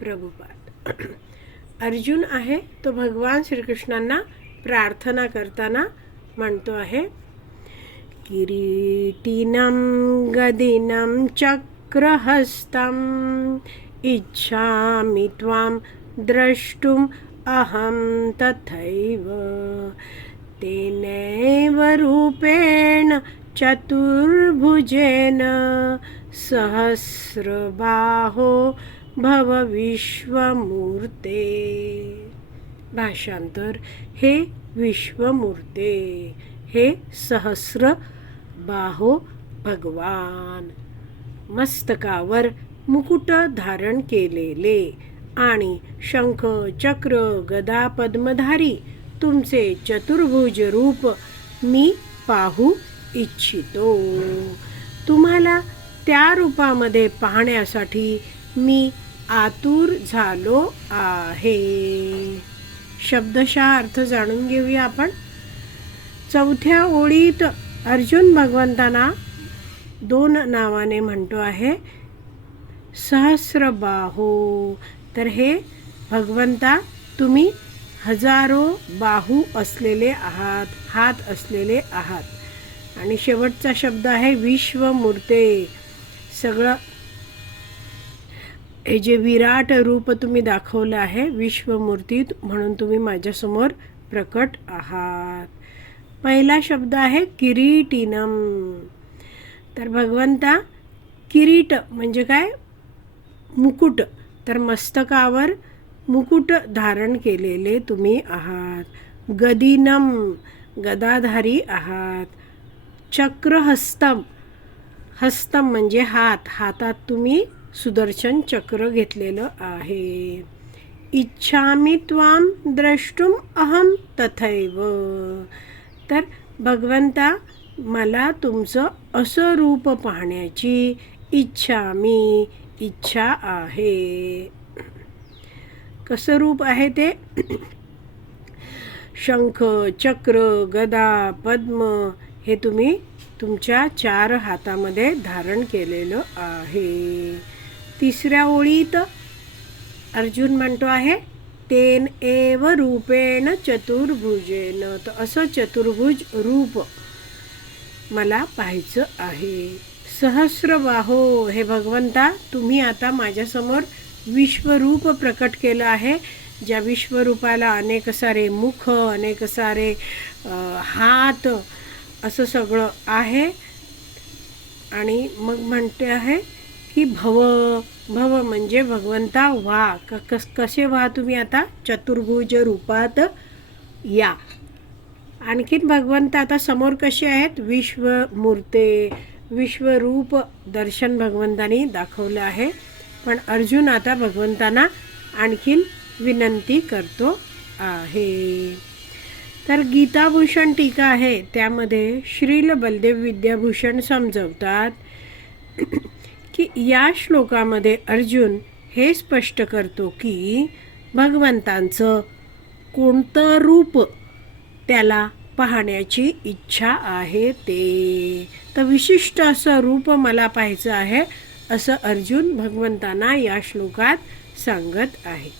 प्रभुपाद. अर्जुन आहे तो भगवान श्रीकृष्णांना प्रार्थना करताना म्हणतो आहे किरीटिनं गदिनं चक्रहस्तम् इच्छामि त्वां द्रष्टुम् अहं तथैव। तेनैव रूपेण चतुर्भुजेन सहस्रबाहो भव विश्वमूर्ते भाषांतर हे विश्वमूर्ते हे सहस्र बाहो भगवान। मस्तकावर मुकुट धारण केलेले आणि शंख चक्र गदा पद्मधारी तुमचे चतुर्भुज रूप मी पाहू इच्छितो। तुम्हाला त्या रूपामध्ये पाहण्यासाठी मी आतुर झालो आहे. शब्दशः अर्थ जाणून घेऊया आपण. चौथ्या ओळीत अर्जुन भगवंतांना दोन नावाने म्हणतो आहे. सहस्रबाहो. तर हे भगवंता तुम्ही हजारो बाहू असलेले आहात हात असलेले आहात. आणि शेवटचा शब्द आहे विश्वमूर्ते. सगळं हे जे विराट रूप तुम्ही दाखवलं आहे विश्वमूर्तीत म्हणून तुम्ही माझ्यासमोर प्रकट आहात. पहिला शब्द आहे किरीटिनम. तर भगवंता किरीट म्हणजे काय? मुकुट. तर मस्तकावर मुकुट धारण केलेले तुम्ही आहात. गदिनम गदाधारी आहात. चक्रहस्तम. हस्तम म्हणजे हात. हातात तुम्ही सुदर्शन चक्र घेतलेलं आहे. इच्छामी त्वाम द्रष्टुम अहम तथैव. तर भगवंता मला तुमचं असं रूप पाहण्याची इच्छा मी इच्छा आहे. कसं रूप आहे ते? शंख चक्र गदा पद्म हे तुम्ही तुमच्या चार हातामध्ये धारण केलेलं आहे. तिसऱ्या ओळीत अर्जुन म्हणतो आहे तेन एव रूपेण चतुर्भुजेन. तर असं चतुर्भुज रूप मला पाहायचं आहे. सहस्रबाहो हे भगवंता तुम्ही आता माझ्यासमोर विश्वरूप प्रकट केलं आहे. ज्या विश्वरूपाला अनेक सारे मुख अनेक सारे हात असं सगळं आहे. आणि मग म्हणते आहे की भव भव म्हणजे भगवंता व्हा क कस कसे व्हा तुम्ही आता? चतुर्भुज रूपात या. आणखीन भगवंत आता समोर कसे आहेत? विश्वमूर्ते विश्वरूप दर्शन भगवंतानी दाखवलं आहे. पण अर्जुन आता भगवंतांना आणखीन विनंती करतो आहे. तर गीताभूषण टीका आहे. त्यामध्ये श्रील बलदेव विद्याभूषण समजवतात. की या श्लोकामध्ये अर्जुन हे स्पष्ट करतो की भगवंतांचं कोणतं रूप त्याला पाहण्याची इच्छा आहे ते. तर विशिष्ट असं रूप मला पाहायचं आहे असं अर्जुन भगवंतांना या श्लोकात सांगत आहे.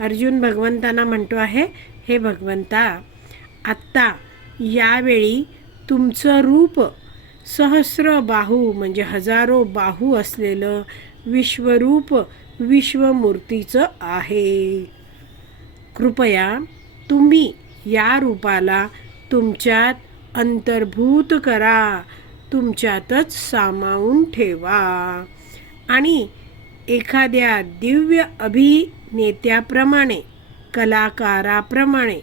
अर्जुन भगवंतांना म्हणतो आहे हे भगवंता आत्ता यावेळी तुमचं रूप सहस्र बाहू म्हणजे हजारो बाहू असलेलं विश्वरूप विश्वमूर्तीचं आहे. कृपया तुम्ही या रूपाला तुमच्यात अंतर्भूत करा. तुमच्यातच सामावून ठेवा. आणि एखाद्या दिव्य अभिनेत्याप्रमाणे कलाकाराप्रमाणे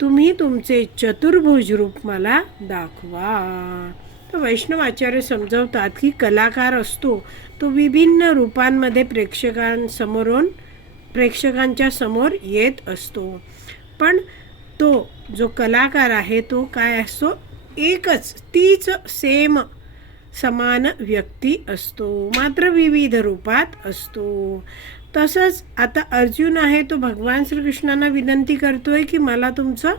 तुम्ही तुमचे चतुर्भुज रूप मला दाखवा. वैष्णव आचार्य समजवतात की कलाकार असतो तो विभिन्न रूपांमध्ये प्रेक्षकांसमोरून प्रेक्षकांच्या समोर येत असतो. पण तो जो कलाकार आहे तो काय असतो? एकच तीच सेम समान व्यक्ती असतो. मात्र विविध रूपात असतो. तसंच आता अर्जुन आहे तो भगवान श्रीकृष्णांना विनंती करतोय की मला तुमचं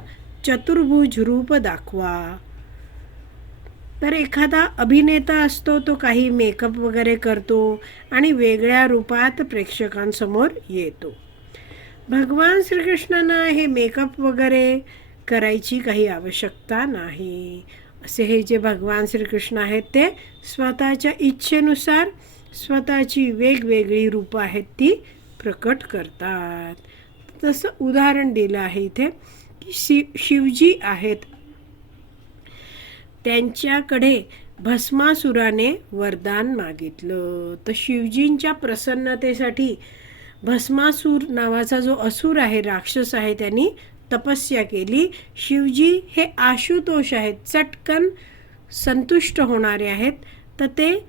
चतुर्भुज रूप दाखवा. तर एखादा अभिनेता असतो तो काही मेकअप वगैरे करतो आणि वेगळ्या रूपात प्रेक्षकांसमोर येतो. भगवान श्रीकृष्णांना हे मेकअप वगैरे करायची काही आवश्यकता नाही. असे हे जे भगवान श्रीकृष्ण आहेत ते स्वतःच्या इच्छेनुसार स्वतःची वेगवेगळी रूपं आहेत ती प्रकट करतात. तसं उदाहरण दिलं आहे इथे की शिव शिवजी आहेत. त्यांच्याकडे भस्मासुराने वरदान मागितलं. तर शिवजींच्या प्रसन्नतेसाठी भस्मासूर नावाचा जो असुर आहे राक्षस आहे त्यांनी तपस्या केली. शिवजी हे आशुतोष आहेत चटकन संतुष्ट होणारे आहेत. तर ते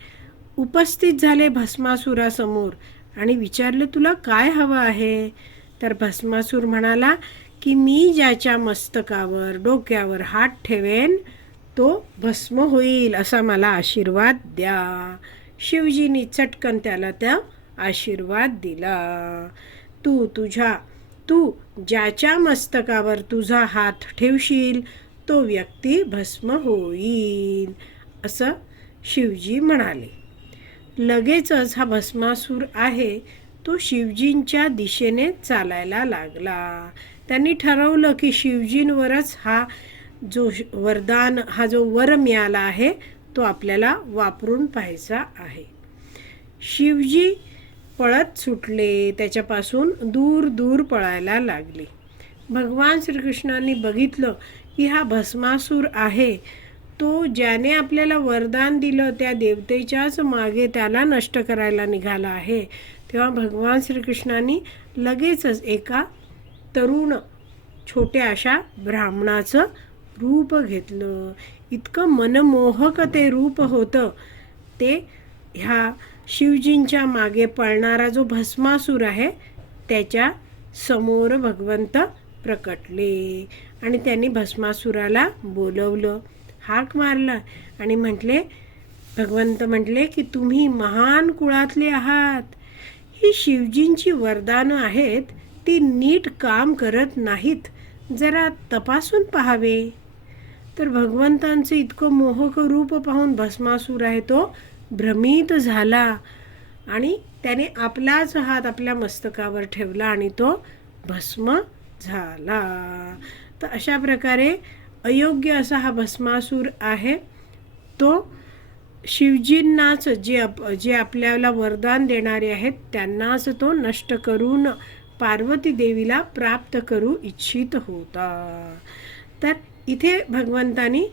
उपस्थित झाले भस्मासुरासमोर आणि विचारले तुला काय हवं आहे? तर भस्मासूर म्हणाला की मी ज्याच्या मस्तकावर डोक्यावर हात ठेवेन तो भस्म होईल असा मला आशीर्वाद द्या. शिवजीनी चटकन त्याला त्या आशीर्वाद दिला. तू तुझ्या तू ज्याच्या मस्तकावर तुझा हात ठेवशील तो व्यक्ती भस्म होईल असं शिवजी म्हणाले. लगेचच हा भस्मासूर आहे तो शिवजींच्या दिशेने चालायला लागला. त्यांनी ठरवलं की शिवजींवरच हा जो श- वरदान हा जो वर मिळाला आहे तो आपल्याला वापरून पाहायचा आहे. शिवजी पळत सुटले त्याच्यापासून दूर दूर पळायला लागले. भगवान श्रीकृष्णांनी बघितलं की हा भस्मासूर आहे. तो ज्याने आपल्याला वरदान दिलं त्या देवतेच्याच मागे त्याला नष्ट करायला निघाला आहे. तेव्हा भगवान श्रीकृष्णांनी लगेचच एका तरुण छोट्या अशा ब्राह्मणाचं रूप घेतलं. इतकं मनमोहक ते रूप होतं. ते ह्या शिवजींच्या मागे पळणारा जो भस्मासूर आहे त्याच्यासमोर भगवंत प्रकटले. आणि त्यांनी भस्मासुराला बोलवलं. हाक मारला आणि म्हटले भगवंत म्हटले की तुम्ही महान कुळातले आहात. ही शिवजींची वरदानं आहेत. ती नीट काम करत नाहीत. जरा तपासून पाहावे. तर भगवंतांचं इतकं मोहक रूप पाहून भस्मासूर आहे तो भ्रमित झाला. आणि त्याने आपलाच हात आपल्या मस्तकावर ठेवला आणि तो भस्म झाला. तर अशा प्रकारे अयोग्य असा हा भस्मासूर आहे. तो शिवजींनाच जे आप जे आपल्याला वरदान देणारे आहेत त्यांनाच तो नष्ट करून पार्वती देवीला प्राप्त करू इच्छित होता. तर इथे भगवंतानी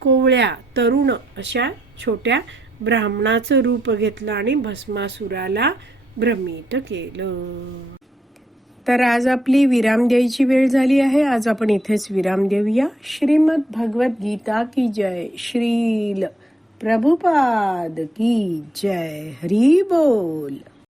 कोवळ्या तरुण अशा छोट्या ब्राह्मणाचं रूप घेतलं आणि भस्मासुराला भ्रमित केलं. तर आज आपली विराम द्यायची वेळ झाली आहे. आज आपण इथेच विराम देऊया. श्रीमद भगवत गीता की जय श्रील. प्रभुपाद की जय. हरी बोल.